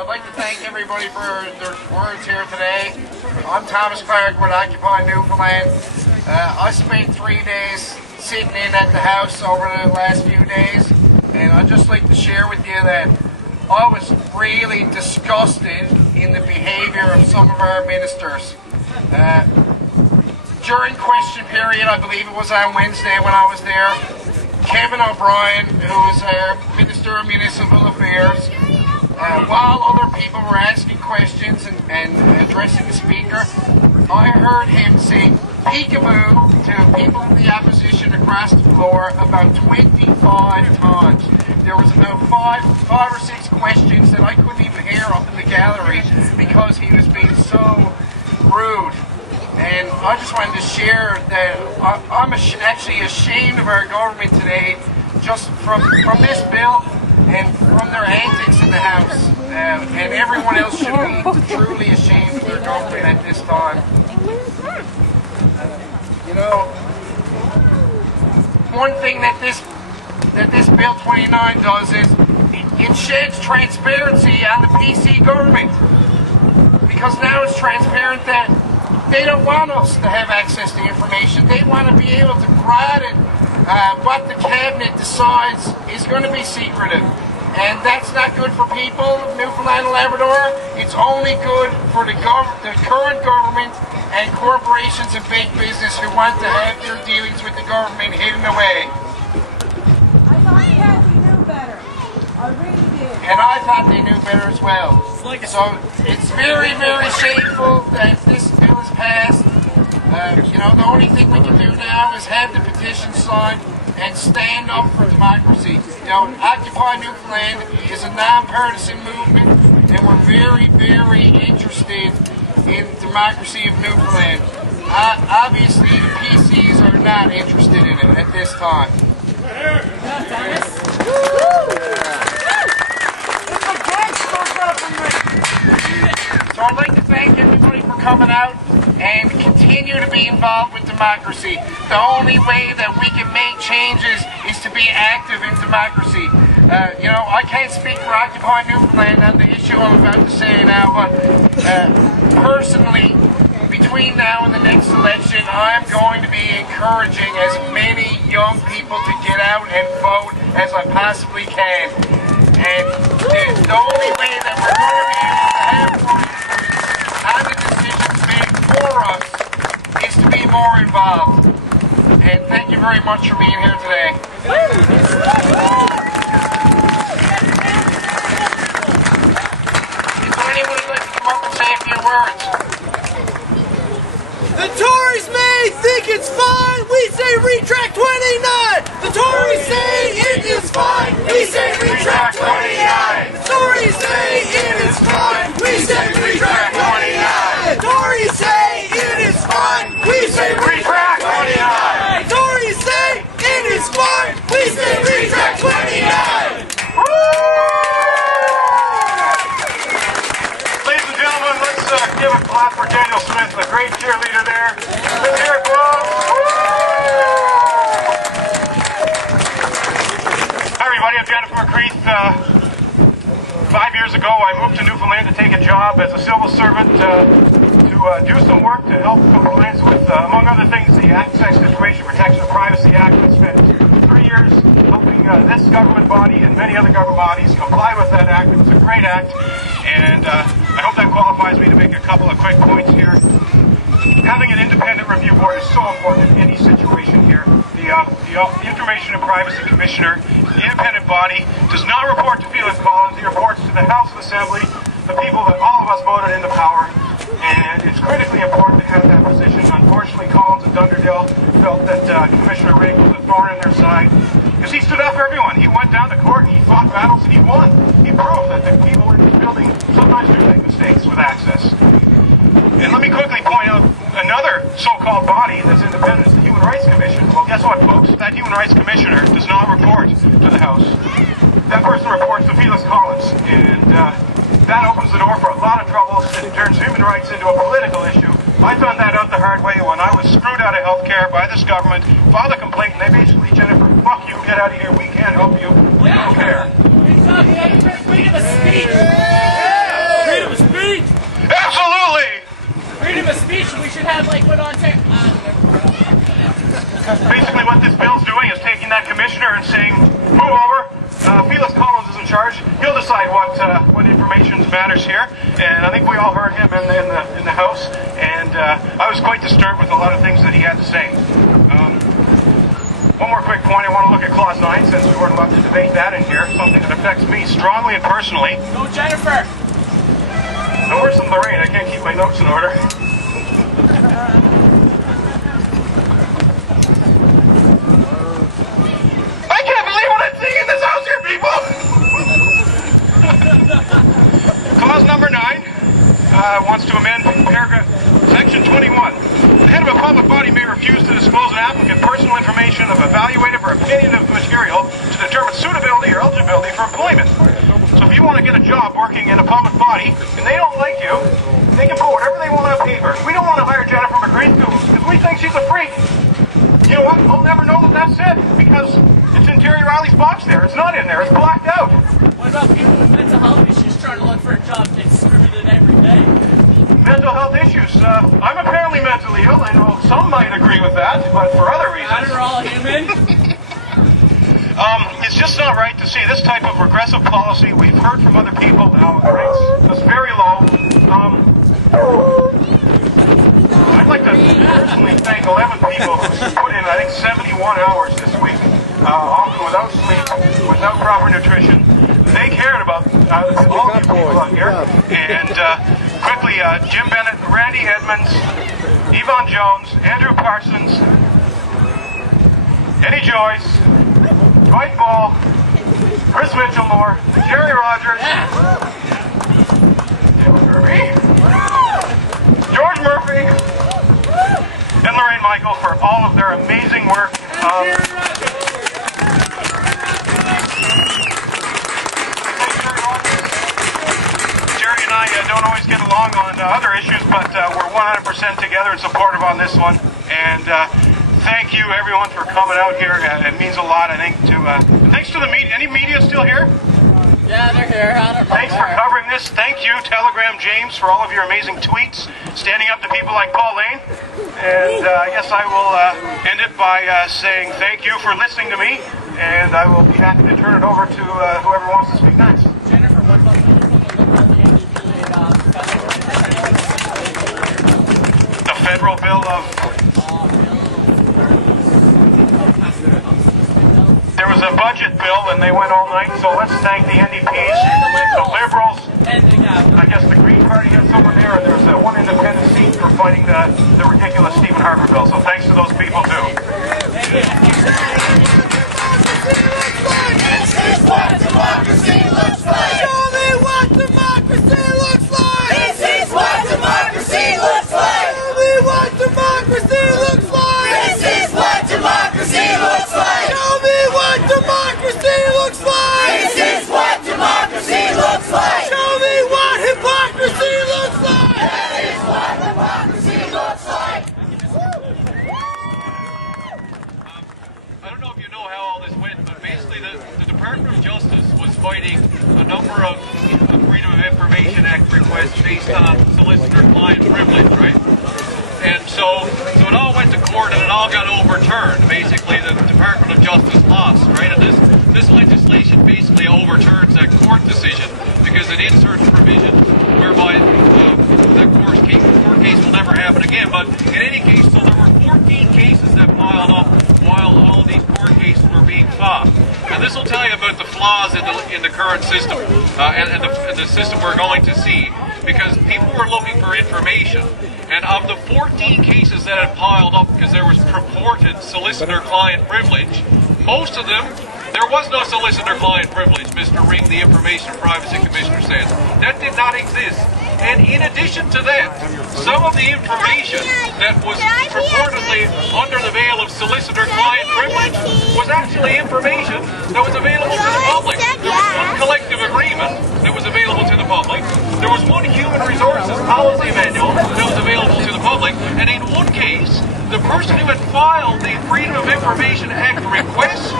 I'd like to thank everybody for their words here today. I'm Thomas Clark with Occupy Newfoundland. I spent 3 days sitting in at the house over the last few days, and I'd just like to share with you that I was really disgusted in the behaviour of some of our ministers. During question period, I believe it was on Wednesday when I was there, Kevin O'Brien, who is our Minister of Municipal Affairs, while other people were asking questions and addressing the Speaker, I heard him say peekaboo to people in the opposition across the floor about 25 times. There was about five or six questions that I couldn't even hear up in the gallery because he was being so rude. And I just wanted to share that I'm actually ashamed of our government today, just from this bill and from their antics in the House. And everyone else should be truly ashamed of their government at this time. You know, one thing that this Bill 29 does is it sheds transparency on the PC government. Because now it's transparent that they don't want us to have access to information. They want to be able to grant it. What the cabinet decides is going to be secretive. And that's not good for people of Newfoundland and Labrador. It's only good for the current government and corporations and big business who want to have their dealings with the government hidden away. I thought Kathy knew better. I really did. And I thought they knew better as well. So it's very, very shameful that this bill is passed. You know, the only thing we can do now is have the petition signed and stand up for democracy. You know, Occupy Newfoundland is a non-partisan movement, and we're very, very interested in democracy of Newfoundland. Obviously, the PCs are not interested in it at this time. So I'd like to thank everybody for coming out and continue to be involved with democracy. The only way that we can make changes is to be active in democracy. You know, I can't speak for Occupy Newfoundland on the issue I'm about to say now, but personally, between now and the next election, I'm going to be encouraging as many young people to get out and vote as I possibly can. And the only way that we're going to be able to have more on the decisions made for us is to be more involved. And thank you very much for being here today. Is there anyone who'd like to come up and say a few words? The Tories may think it's fine, we say retract 29! The Tories say it is fine, we say retract 29! The Tories say it is fine, we say retract 29! The Tories say it is fine, we say retract 29! The Tories say it is fine, we say retract 29! Ladies and gentlemen, let's give a clap for Daniel Smith, the great cheerleader there. Let's hear it, Hi everybody, I'm Jennifer McCreath. 5 years ago I moved to Newfoundland to take a job as a civil servant to do some work to help compliance with, among other things, the Access Information Protection and Privacy Act. I spent 3 years helping this government body and many other government bodies comply with that act. It was a great act, and I hope that qualifies me to make a couple of quick points here. Having an independent review board is so important in any situation here. The Information and Privacy Commissioner, the independent body, does not report to Felix Collins. He reports to the House of Assembly, the people that all of us voted into power, and it's critically important to have that position. Unfortunately, Collins and Dunderdale felt that Commissioner Rigg was a thorn in their side, because he stood up for everyone. He went down to court, he fought battles, and he won. He proved that the people in this building sometimes do make mistakes with access. And let me quickly point out another so-called body that's independent is the Human Rights Commission. Well, guess what, folks? That Human Rights Commissioner does not report to the House. That person reports to Felix Collins, and that opens the door for a lot of trouble. It turns human rights into a political issue. I found that out the hard way when I was screwed out of health care by this government, filed a complaint, and they basically, Jennifer, fuck you, get out of here, we can't help you, we don't care. You're talking about the speech. he'll decide what information matters here. And I think we all heard him in the House, and I was quite disturbed with a lot of things that he had to say. One more quick point, I want to look at Clause 9, since we weren't allowed to debate that in here, something that affects me strongly and personally. Go, Jennifer! No worse than Lorraine, I can't keep my notes in order. I can't believe what I'm seeing in this house here, people! Clause number 9 wants to amend Section 21. The head of a public body may refuse to disclose an applicant personal information of evaluative or opinionative material to determine suitability or eligibility for employment. So if you want to get a job working in a public body and they don't like you, they can put whatever they want on paper. We don't want to hire Jennifer McGrath because we think she's a freak. You know what? I'll never know that that's it because it's in Terry Riley's box there. It's not in there. It's blacked out. What about people with mental health issues trying to look for a job distributed every day? Mental health issues. I'm apparently mentally ill. I know some might agree with that, but for other reasons. We're all human. It's just not right to see this type of regressive policy. We've heard from other people how it ranks us very low. I'd like to personally thank 11 people who put in, I think, 71 hours this week, often without sleep, without proper nutrition. They cared about all these people out here. And quickly, Jim Bennett, Randy Edmonds, Yvonne Jones, Andrew Parsons, Eddie Joyce, Dwight Ball, Chris Mitchellmore, Jerry Rogers, George Murphy, and Lorraine Michael for all of their amazing work. Jerry and I don't always get along on other issues, but we're 100% together and supportive on this one. And thank you, everyone, for coming out here. It means a lot, I think, thanks to the media. Any media still here? Yeah, they're here. I don't know. Thanks for covering this. Thank you, Telegram James, for all of your amazing tweets, standing up to people like Pauline. And I guess I will end it by saying thank you for listening to me, and I will be happy to turn it over to whoever wants to speak next. Jennifer, what about The federal bill of... There was a budget bill and they went all night, so let's thank the NDPs, the Liberals, I guess the Green Party had someone there, and there was one independent seat for fighting the ridiculous Stephen Harper bill, so thanks to those people too. This is what democracy looks like! Show me what democracy looks like! This is what democracy looks like! Show me what democracy looks like! This is what democracy looks like! Show me what democracy looks like! This is what democracy looks like! Show me what hypocrisy looks like! That is what democracy looks like! I don't know if you know how all this went, but basically the Department of Justice was fighting a number of Freedom of Information Act requests based on solicitor-client privilege, right? And so it all went to court and it all got overturned. Basically, the Department of Justice lost, right? And this legislation basically overturns that court decision because it inserts provisions whereby that court case will never happen again. But in any case, so there were 14 cases that piled up while all of these court cases were being fought. And this will tell you about the flaws in the current system and the system we're going to see, because people were looking for information. And of the 14 cases that had piled up because there was purported solicitor-client privilege, most of them, there was no solicitor-client privilege, Mr. Ring, the Information Privacy Commissioner says. That did not exist. And in addition to that, some of the information that was purportedly under the veil of solicitor-client privilege was actually information that was available to the public. There was one collective agreement that was available to the public. There was one human resources policy manual that was available to the public. And in one case, the person who had filed the Freedom of Information Act request,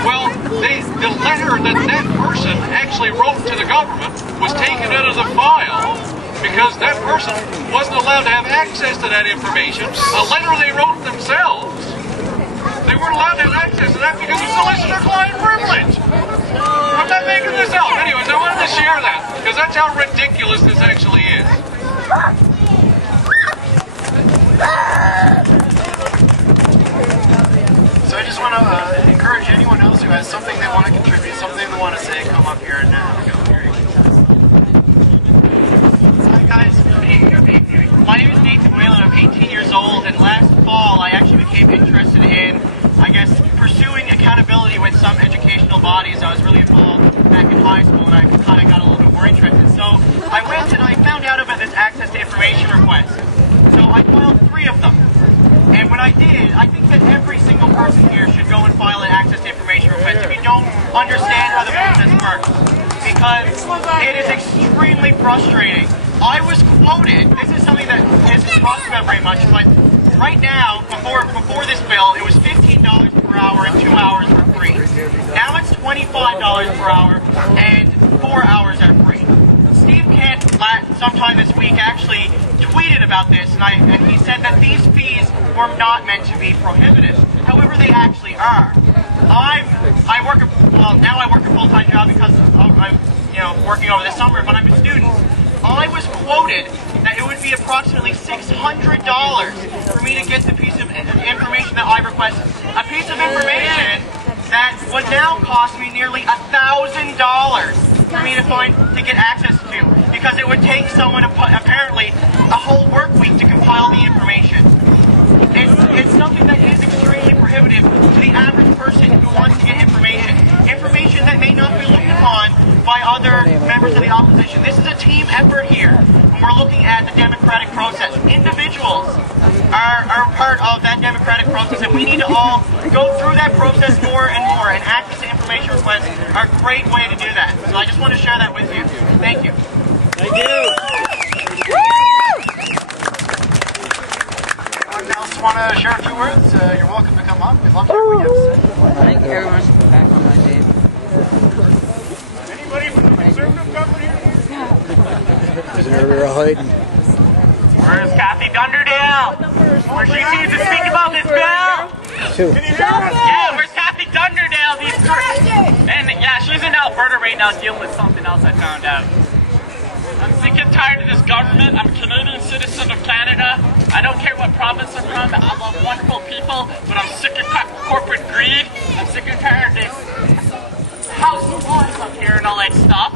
well, the letter that person actually wrote to the government was taken out of the file because that person wasn't allowed to have access to that information. A letter they wrote themselves. They weren't allowed to have access to that because of solicitor-client privilege. I'm not making this up. Anyways, I wanted to share that because that's how ridiculous this actually is. So I just want to encourage anyone else who has something they want to contribute, something they want to say, come up here and go here. Hi guys, my name is Nathan Whalen. I'm 18 years old, and last fall I actually became interested in, pursuing accountability with some educational bodies. I was really involved back in high school, and I kind of got a little bit more interested. So I went and I found out about this access to information request. So I filed 3 of them. And when I did, I think that every single person here should go and file an access to information request if you don't understand how the process works. Because it is extremely frustrating. I was quoted, this is something that isn't talked about very much, but right now, before this bill, it was $15 per hour and 2 hours for free. Now it's $25 per hour and 4 hours are free. Steve Kent, sometime this week, actually tweeted about this, and he said that these fees were not meant to be prohibitive. However, they actually are. I work a full-time job because I'm working over the summer, but I'm a student. I was quoted that it would be approximately $600 for me to get the piece of information that I requested. A piece of information that would now cost me nearly $1,000 for me to get access to, because it would take someone apparently a whole work week to compile the information. It's something that is extremely prohibitive to the average person who wants to get information that may not be looked upon by other members of the opposition. This is a team effort here, and we're looking at the democratic process. Individuals are part of that democratic process, and we need to all go through that process more and more, and access to information requests are a great way to do that. So I just want to share that with you. Thank you. Thank you. Anyone else want to share a few words? You're welcome to come up. We'd love to hear what you have to say. I think everyone should be back on Monday. Anybody from the Conservative government here? We're hiding. Where's Kathy Dunderdale? Where she seems to speak about this bill? Can you hear us? Yeah, where's Kathy Dunderdale? And yeah, she's in Alberta right now dealing with something else I found out. I'm sick and tired of this government. I'm a Canadian citizen of Canada. I don't care what province I'm from. I love wonderful people, but I'm sick of corporate greed. I'm sick and tired of this house laws up here and all that stuff.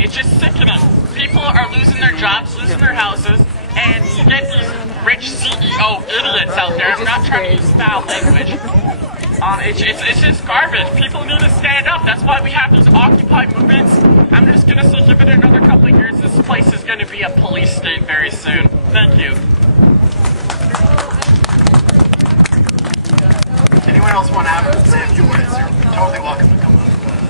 It's just sickening. People are losing their jobs, losing their houses, and you get these rich CEO idiots out there. I'm not trying to use foul language. It's just garbage. People need to stand up. That's why we have these Occupy movements. I'm just going to say, give it another couple of years. This place is going to be a police state very soon. Thank you. Anyone else want to say a few words? You're totally welcome to come up.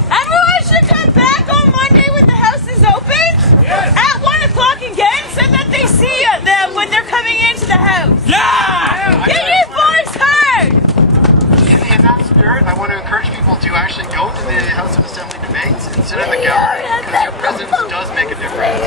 Everyone should come back on Monday when the house is open. Yes. At 1 o'clock again, so that they see them when they're coming into the house. Yeah! Get your voice heard. In that spirit, I want to encourage people to actually go to the House of Assembly debates and sit in the gallery, because your presence does make a difference.